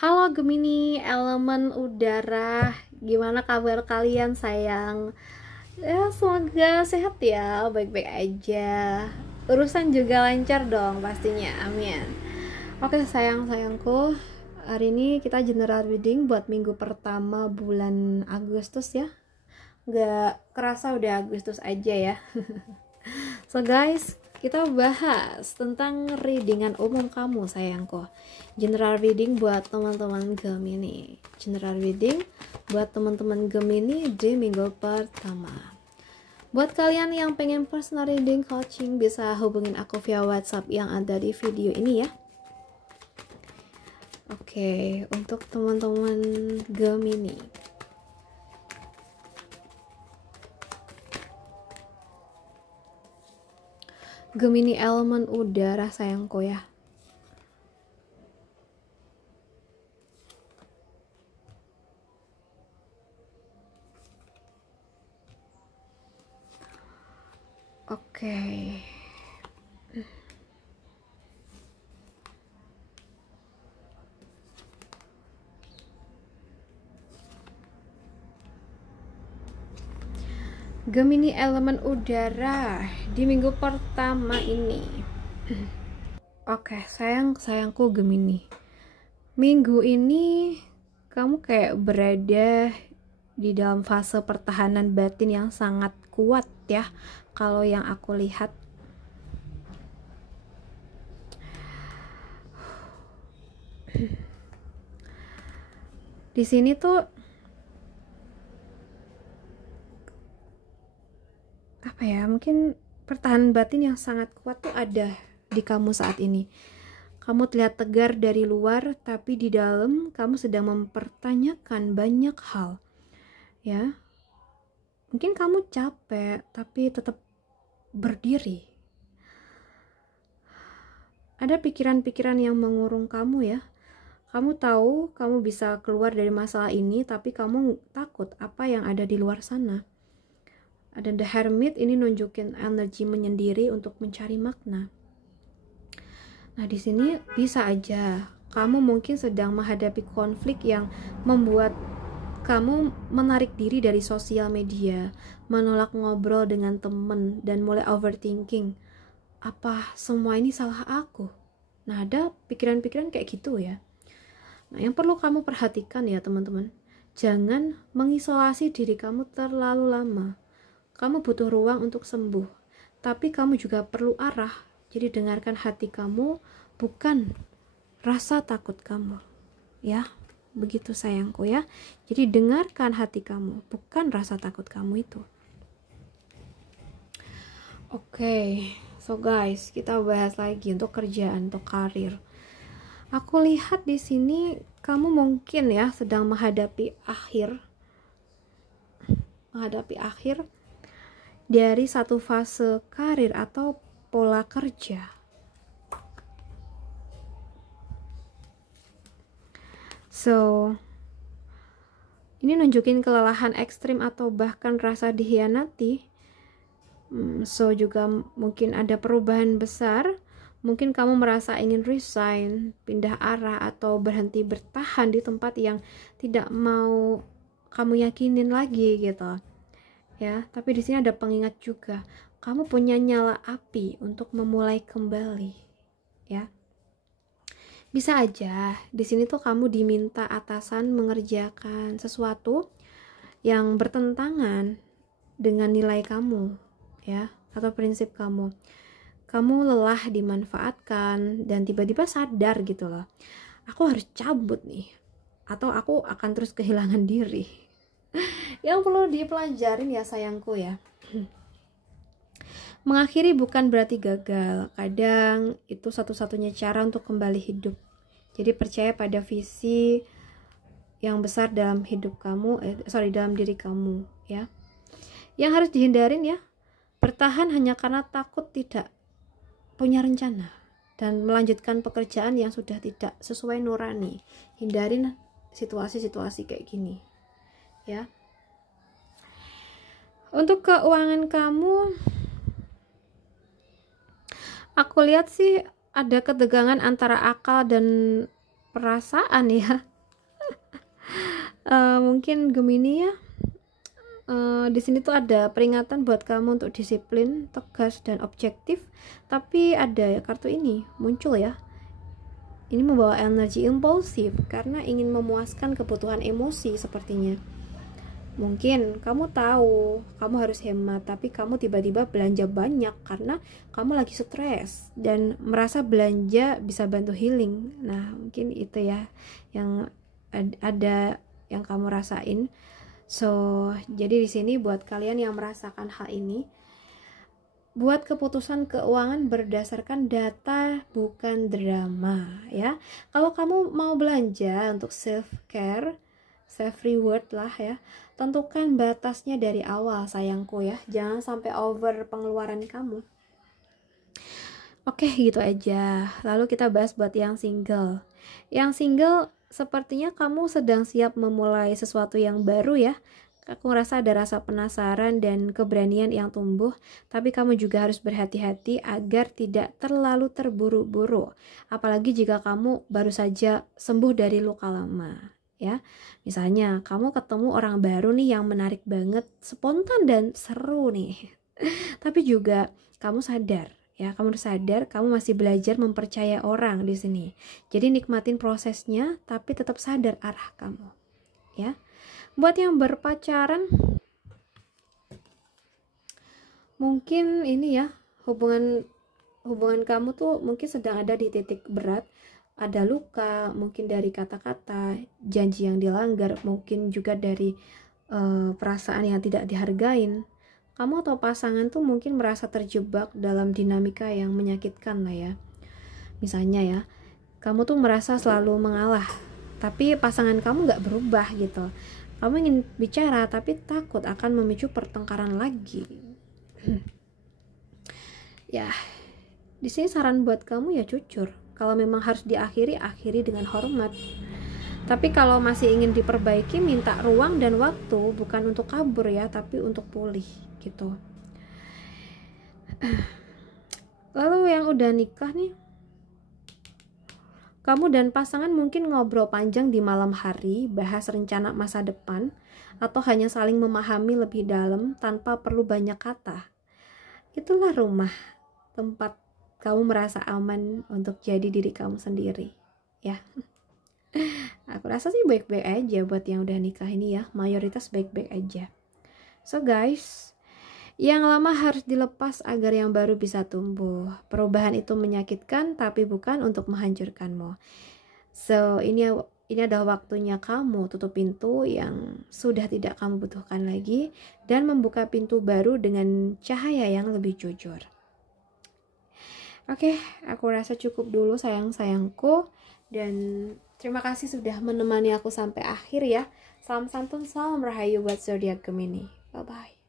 Halo Gemini, elemen udara. Gimana kabar kalian sayang? Ya, semoga sehat ya, baik-baik aja. Urusan juga lancar dong pastinya, amin. Oke sayang-sayangku, hari ini kita general reading buat minggu pertama bulan Agustus ya. Gak kerasa udah Agustus aja ya. So guys, kita bahas tentang readingan umum kamu sayangku. General reading buat teman-teman Gemini. General reading buat teman-teman Gemini di minggu pertama. Buat kalian yang pengen personal reading coaching, bisa hubungin aku via WhatsApp yang ada di video ini ya. Oke, untuk teman-teman Gemini, Gemini elemen udara sayangku ya. Oke. Gemini elemen udara di minggu pertama ini. Oke, sayangku Gemini. Minggu ini kamu kayak berada di dalam fase pertahanan batin yang sangat kuat ya. Kalau yang aku lihat. Di sini tuh apa ya, mungkin pertahanan batin yang sangat kuat tuh ada di kamu saat ini. Kamu terlihat tegar dari luar, tapi di dalam kamu sedang mempertanyakan banyak hal ya. Mungkin kamu capek tapi tetap berdiri. Ada pikiran-pikiran yang mengurung kamu ya. Kamu tahu kamu bisa keluar dari masalah ini, tapi kamu takut apa yang ada di luar sana. Ada The Hermit, ini nunjukin energi menyendiri untuk mencari makna. Nah, di sini bisa aja kamu mungkin sedang menghadapi konflik yang membuat kamu menarik diri dari sosial media, menolak ngobrol dengan temen, dan mulai overthinking. Apa semua ini salah aku? Nah, ada pikiran-pikiran kayak gitu ya. Nah, yang perlu kamu perhatikan ya teman-teman, jangan mengisolasi diri kamu terlalu lama. Kamu butuh ruang untuk sembuh, tapi kamu juga perlu arah. Jadi dengarkan hati kamu, bukan rasa takut kamu. Ya, begitu sayangku ya. Jadi dengarkan hati kamu, bukan rasa takut kamu itu. Oke, so guys, kita bahas lagi untuk kerjaan, untuk karir. Aku lihat di sini kamu mungkin ya sedang menghadapi akhir dari satu fase karir atau pola kerja. So, ini nunjukin kelelahan ekstrim atau bahkan rasa dikhianati. So, juga mungkin ada perubahan besar. Mungkin kamu merasa ingin resign, pindah arah, atau berhenti bertahan di tempat yang tidak mau kamu yakinin lagi gitu. Ya, tapi di sini ada pengingat juga. Kamu punya nyala api untuk memulai kembali. Ya. Bisa aja di sini tuh kamu diminta atasan mengerjakan sesuatu yang bertentangan dengan nilai kamu, ya, atau prinsip kamu. Kamu lelah dimanfaatkan dan tiba-tiba sadar gitu loh. Aku harus cabut nih, atau aku akan terus kehilangan diri. Yang perlu dipelajarin ya sayangku ya. Mengakhiri bukan berarti gagal. Kadang itu satu-satunya cara untuk kembali hidup. Jadi percaya pada visi yang besar dalam hidup kamu, dalam diri kamu ya. Yang harus dihindarin ya, bertahan hanya karena takut tidak punya rencana dan melanjutkan pekerjaan yang sudah tidak sesuai nurani. Hindarin situasi-situasi kayak gini ya. Untuk keuangan kamu, aku lihat sih ada ketegangan antara akal dan perasaan ya. Mungkin Gemini ya, di sini tuh ada peringatan buat kamu untuk disiplin, tegas dan objektif. Tapi ada kartu ini muncul ya. Ini membawa energi impulsif karena ingin memuaskan kebutuhan emosi sepertinya. Mungkin kamu tahu kamu harus hemat, tapi kamu tiba-tiba belanja banyak karena kamu lagi stres dan merasa belanja bisa bantu healing. Nah, mungkin itu ya yang ada yang kamu rasain. So, jadi di sini buat kalian yang merasakan hal ini, buat keputusan keuangan berdasarkan data bukan drama ya. Kalau kamu mau belanja untuk self care, self reward lah ya, tentukan batasnya dari awal sayangku ya. Jangan sampai over pengeluaran kamu. Oke, gitu aja. Lalu kita bahas buat yang single. Yang single sepertinya kamu sedang siap memulai sesuatu yang baru ya. Aku ngerasa ada rasa penasaran dan keberanian yang tumbuh, tapi kamu juga harus berhati-hati agar tidak terlalu terburu-buru. Apalagi jika kamu baru saja sembuh dari luka lama, ya. Misalnya, kamu ketemu orang baru nih yang menarik banget, spontan dan seru nih. Tapi juga kamu sadar, ya, kamu sadar kamu masih belajar mempercayai orang di sini. Jadi nikmatin prosesnya, tapi tetap sadar arah kamu, ya. Buat yang berpacaran, mungkin ini ya, hubungan kamu tuh mungkin sedang ada di titik berat. Ada luka, mungkin dari kata-kata, janji yang dilanggar, mungkin juga dari perasaan yang tidak dihargain. Kamu atau pasangan tuh mungkin merasa terjebak dalam dinamika yang menyakitkan lah ya. Misalnya ya, kamu tuh merasa selalu mengalah, tapi pasangan kamu gak berubah gitu. Kamu ingin bicara tapi takut akan memicu pertengkaran lagi. Ya, di sini saran buat kamu ya jujur. Kalau memang harus diakhiri, akhiri dengan hormat. Tapi kalau masih ingin diperbaiki, minta ruang dan waktu, bukan untuk kabur ya, tapi untuk pulih gitu. Lalu yang udah nikah nih, kamu dan pasangan mungkin ngobrol panjang di malam hari, bahas rencana masa depan, atau hanya saling memahami lebih dalam tanpa perlu banyak kata. Itulah rumah, tempat kamu merasa aman untuk jadi diri kamu sendiri, ya. Aku rasa sih baik-baik aja buat yang udah nikah ini ya, mayoritas baik-baik aja. So guys, yang lama harus dilepas agar yang baru bisa tumbuh. Perubahan itu menyakitkan, tapi bukan untuk menghancurkanmu. So, ini adalah waktunya kamu tutup pintu yang sudah tidak kamu butuhkan lagi dan membuka pintu baru dengan cahaya yang lebih jujur. Oke, aku rasa cukup dulu sayang-sayangku, dan terima kasih sudah menemani aku sampai akhir ya. Salam santun, salam rahayu buat zodiak Gemini. Bye-bye.